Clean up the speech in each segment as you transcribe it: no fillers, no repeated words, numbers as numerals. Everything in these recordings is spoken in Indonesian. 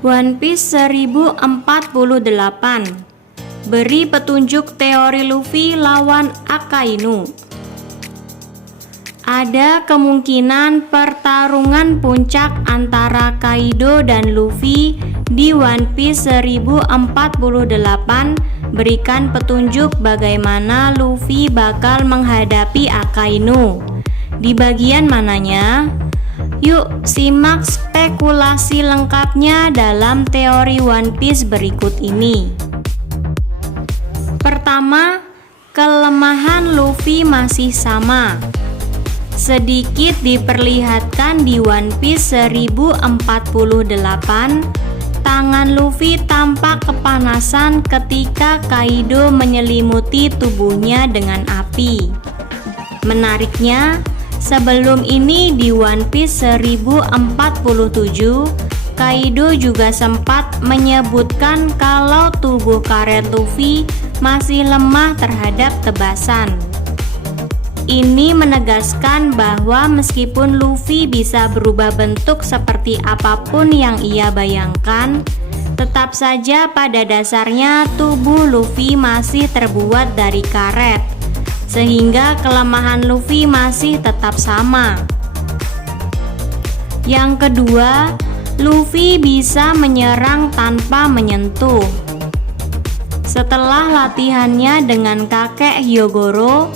One Piece 1048. Beri petunjuk teori Luffy lawan Akainu. Ada kemungkinan pertarungan puncak antara Kaido dan Luffy di One Piece 1048. Berikan petunjuk bagaimana Luffy bakal menghadapi Akainu. Di bagian mananya? Yuk simak spekulasi lengkapnya dalam teori One Piece berikut ini. Pertama, kelemahan Luffy masih sama. Sedikit diperlihatkan di One Piece 1048, tangan Luffy tampak kepanasan ketika Kaido menyelimuti tubuhnya dengan api. Menariknya, sebelum ini di One Piece 1047, Kaido juga sempat menyebutkan kalau tubuh karet Luffy masih lemah terhadap tebasan. Ini menegaskan bahwa meskipun Luffy bisa berubah bentuk seperti apapun yang ia bayangkan, tetap saja pada dasarnya tubuh Luffy masih terbuat dari karet, sehingga kelemahan Luffy masih tetap sama. Yang kedua, Luffy bisa menyerang tanpa menyentuh. Setelah latihannya dengan kakek Hyogoro,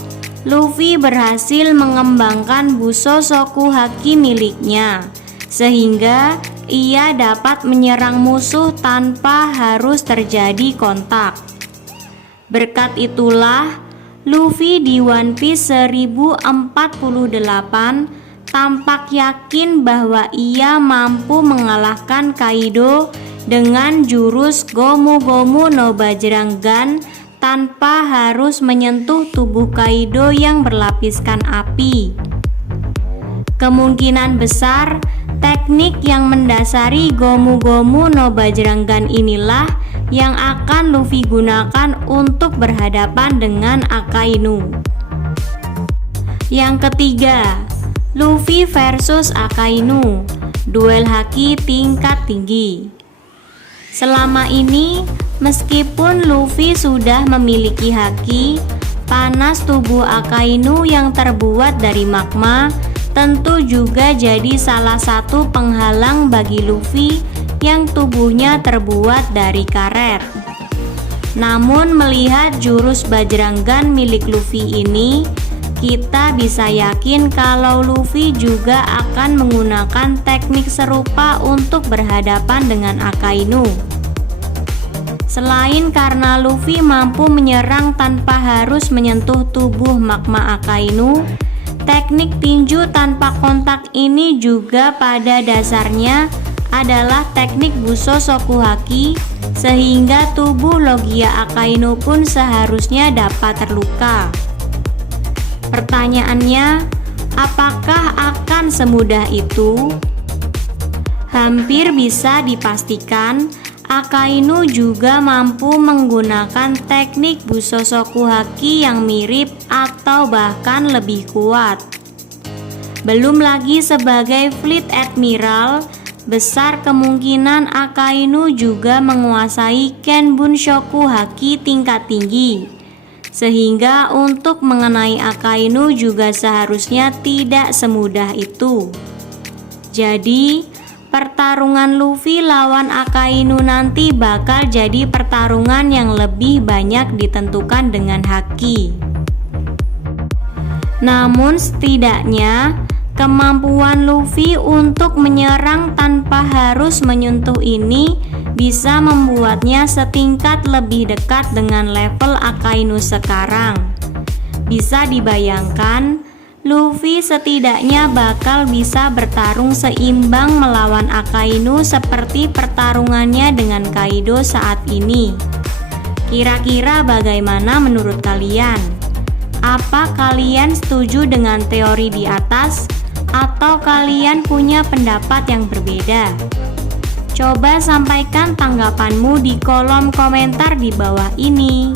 Luffy berhasil mengembangkan Busoshoku Haki miliknya, sehingga ia dapat menyerang musuh tanpa harus terjadi kontak. Berkat itulah, Luffy di One Piece 1048 tampak yakin bahwa ia mampu mengalahkan Kaido dengan jurus Gomu Gomu no Bajrangan tanpa harus menyentuh tubuh Kaido yang berlapiskan api. Kemungkinan besar teknik yang mendasari Gomu Gomu no Bajrangan inilah yang akan Luffy gunakan untuk berhadapan dengan Akainu. Yang ketiga, Luffy versus Akainu, duel haki tingkat tinggi. Selama ini, meskipun Luffy sudah memiliki haki, panas tubuh Akainu yang terbuat dari magma tentu juga jadi salah satu penghalang bagi Luffy yang tubuhnya terbuat dari karet. Namun melihat jurus Bajrangan milik Luffy ini, kita bisa yakin kalau Luffy juga akan menggunakan teknik serupa untuk berhadapan dengan Akainu. Selain karena Luffy mampu menyerang tanpa harus menyentuh tubuh magma Akainu, teknik tinju tanpa kontak ini juga pada dasarnya adalah teknik Busoshoku Haki, sehingga tubuh Logia Akainu pun seharusnya dapat terluka. Pertanyaannya, apakah akan semudah itu? Hampir bisa dipastikan Akainu juga mampu menggunakan teknik Busoshoku Haki yang mirip atau bahkan lebih kuat. Belum lagi sebagai Fleet Admiral, besar kemungkinan Akainu juga menguasai Kenbunshoku Haki tingkat tinggi, sehingga untuk mengenai Akainu juga seharusnya tidak semudah itu. Jadi, pertarungan Luffy lawan Akainu nanti bakal jadi pertarungan yang lebih banyak ditentukan dengan haki. Namun setidaknya, kemampuan Luffy untuk menyerang tanpa harus menyentuh ini bisa membuatnya setingkat lebih dekat dengan level Akainu sekarang. Bisa dibayangkan, Luffy setidaknya bakal bisa bertarung seimbang melawan Akainu seperti pertarungannya dengan Kaido saat ini. Kira-kira bagaimana menurut kalian? Apa kalian setuju dengan teori di atas, atau kalian punya pendapat yang berbeda? Coba sampaikan tanggapanmu di kolom komentar di bawah ini.